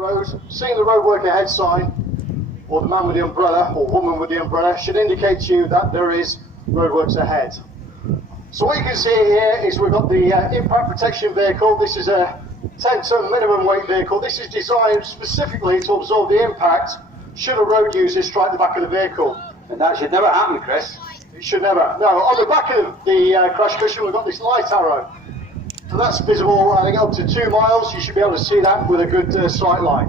road, seeing the road work ahead sign, or the man with the umbrella, or woman with the umbrella, should indicate to you that there is roadworks ahead. So what you can see here is we've got the impact protection vehicle. This is a 10-ton minimum weight vehicle. This is designed specifically to absorb the impact should a road user strike the back of the vehicle. And that should never happen, Chris. It should never. No, on the back of the crash cushion we've got this light arrow. So that's visible, I think, up to 2 miles. You should be able to see that with a good sight line.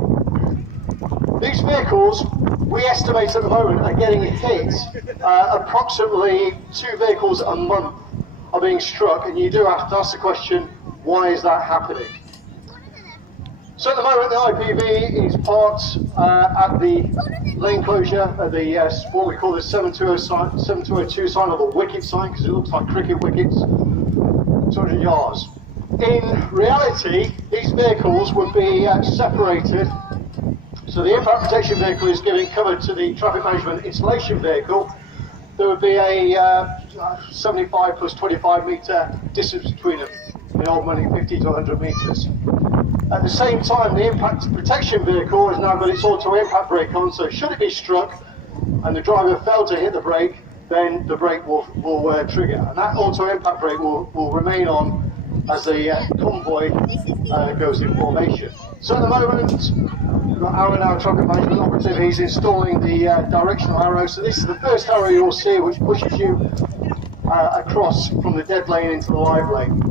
These vehicles, we estimate at the moment, are getting hit. Approximately 2 vehicles a month are being struck, and you do have to ask the question, why is that happening? So at the moment, the IPV is parked at the lane closure at the what we call the 7202 sign, or the wicket sign, because it looks like cricket wickets, 200 yards. In reality, these vehicles would be separated. So the impact protection vehicle is giving cover to the traffic management installation vehicle. There would be a 75 plus 25 metre distance between them, in old money 50 to 100 metres. At the same time, the impact protection vehicle has now got its auto impact brake on, so should it be struck and the driver failed to hit the brake, then the brake will trigger. And that auto impact brake will remain on as the convoy goes in formation. So at the moment, we've got Aaron, our traffic management operative. He's installing the directional arrow. So this is the first arrow you'll see, which pushes you across from the dead lane into the live lane.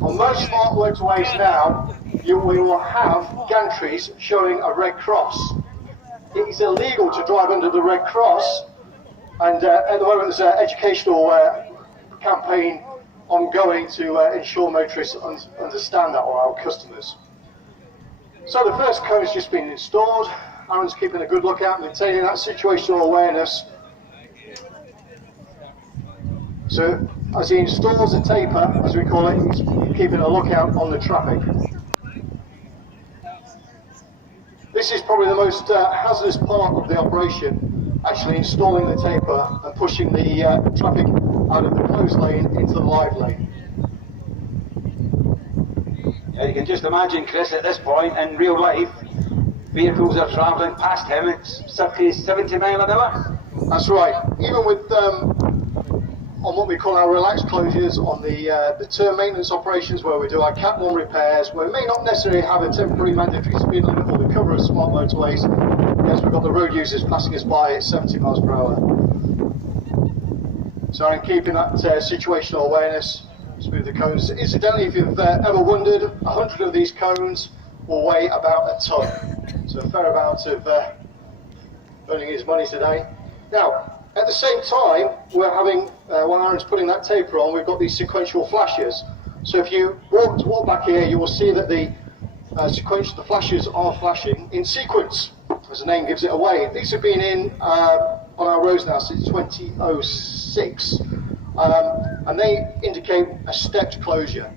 On most smart motorways now, we will have gantries showing a red cross. It is illegal to drive under the red cross, and at the moment there's an educational campaign ongoing to ensure motorists understand that, or our customers. So the first cone has just been installed. Aaron's keeping a good lookout, maintaining that situational awareness. So as he installs the taper, as we call it, he's keeping a lookout on the traffic. This is probably the most hazardous part of the operation, actually installing the taper and pushing the traffic out of the closed lane into the live lane. Yeah, you can just imagine, Chris, at this point in real life, vehicles are travelling past him at 70 miles an hour. That's right. Even with on what we call our relaxed closures, on the term maintenance operations where we do our Cat 1 repairs, where we may not necessarily have a temporary mandatory speed limit or the cover of smart motorways, yes, we've got the road users passing us by at 70 miles per hour. So I'm keeping that situational awareness, smooth the cones. Incidentally, if you've ever wondered, 100 of these cones will weigh about a ton. So a fair amount of earning his money today. Now, at the same time, we're having, while Aaron's putting that taper on, we've got these sequential flashes. So if you walk back here, you will see that the the flashes are flashing in sequence, as the name gives it away. These have been in on our roads now since 2006, and they indicate a stepped closure.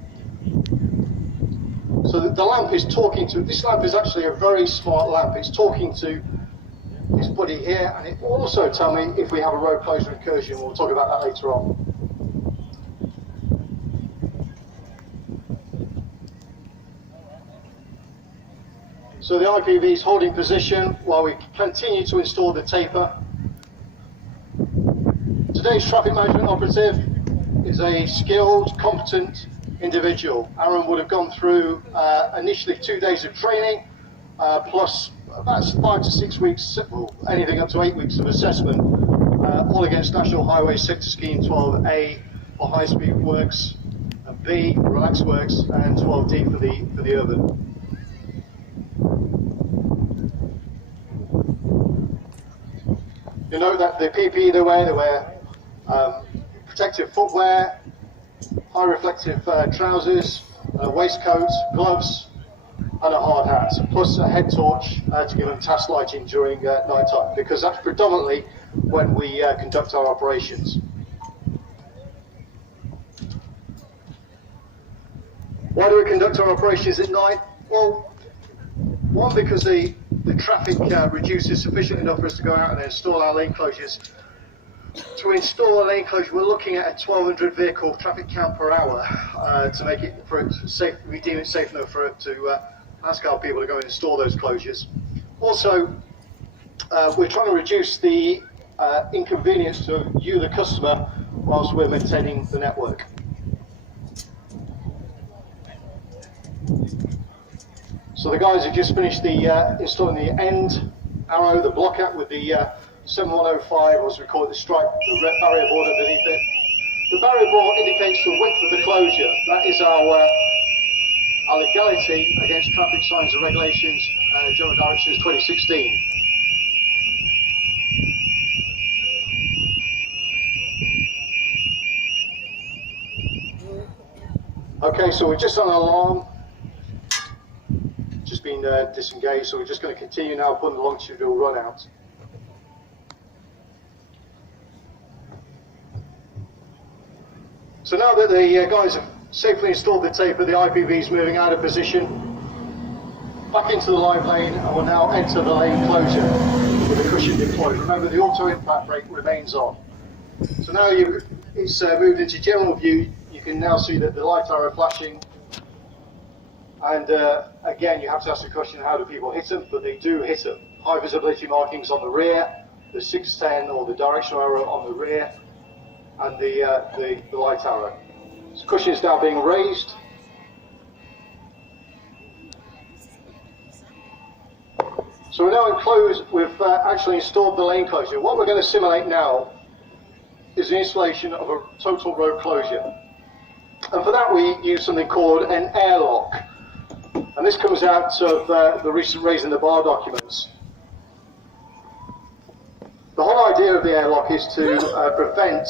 So the lamp is talking to, this lamp is actually a very smart lamp. It's talking to this buddy here, and it will also tell me if we have a road closure incursion. We'll talk about that later on. So the IPV is holding position while we continue to install the taper. Today's traffic management operative is a skilled, competent individual. Aaron would have gone through initially 2 days of training, plus about 5 to 6 weeks, well, anything up to 8 weeks of assessment, all against National Highway Sector Scheme 12A for high-speed works, and B for relaxed works, and 12D for the urban. You know that the PPE they wear protective footwear, high reflective trousers, waistcoat, gloves, and a hard hat, plus a head torch to give them task lighting during night time, because that's predominantly when we conduct our operations. Why do we conduct our operations at night? Well, one, because the traffic reduces sufficient enough for us to go out and install our lane closures. To install a lane closure, we're looking at a 1,200 vehicle traffic count per hour to make it, for it safe. We deem it safe enough for it to ask our people to go and install those closures. Also, we're trying to reduce the inconvenience to you, the customer, whilst we're maintaining the network. So the guys have just finished the installing the end arrow, the block out with the 7105, or as we call it, the stripe, the red barrier board underneath it. The barrier board indicates the width of the closure. That is our legality against traffic signs and regulations, General Directions 2016. Okay, so we're just on an alarm. Just been disengaged, so we're just going to continue now putting the longitudinal run out. So now that the guys have safely installed the taper, the IPV is moving out of position, back into the live lane, and will now enter the lane closure with the cushion deployed. Remember, the auto impact brake remains on. So now it's moved into general view. You can now see that the light arrow flashing. And again, you have to ask the question, how do people hit them? But they do hit them. High visibility markings on the rear, the 610 or the directional arrow on the rear, and the light arrow. So cushion is now being raised. So we're now enclosed, we've actually installed the lane closure. What we're going to simulate now is the installation of a total road closure. And for that we use something called an airlock. And this comes out of the recent Raising the Bar documents. The whole idea of the airlock is to prevent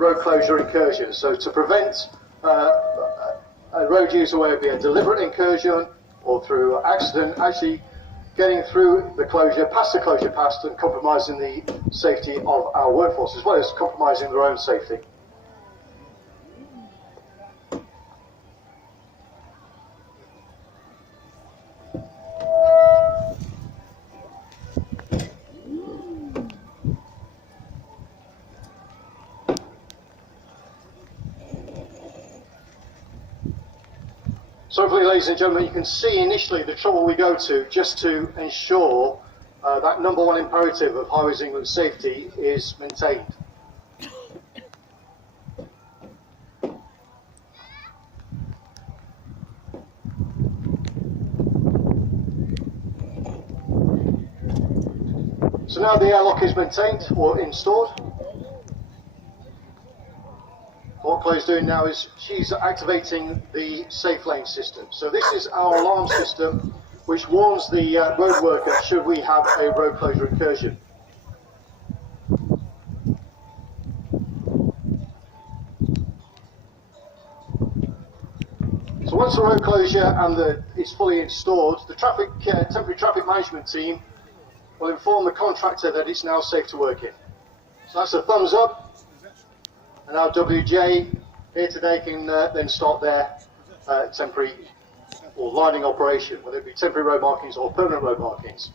road closure incursions. So to prevent a road user, whether it be a deliberate incursion or through accident, actually getting through the closure, past the closure pass, and compromising the safety of our workforce, as well as compromising their own safety. So hopefully, ladies and gentlemen, you can see initially the trouble we go to just to ensure that number one imperative of Highways England safety is maintained. So now the airlock is maintained or installed. What Chloe's doing now is she's activating the safe lane system. So this is our alarm system which warns the road worker should we have a road closure incursion. So once the road closure and is fully installed, the temporary traffic management team will inform the contractor that it's now safe to work in. So that's a thumbs up. And our WJ here today can then start their temporary or lining operation, whether it be temporary road markings or permanent road markings.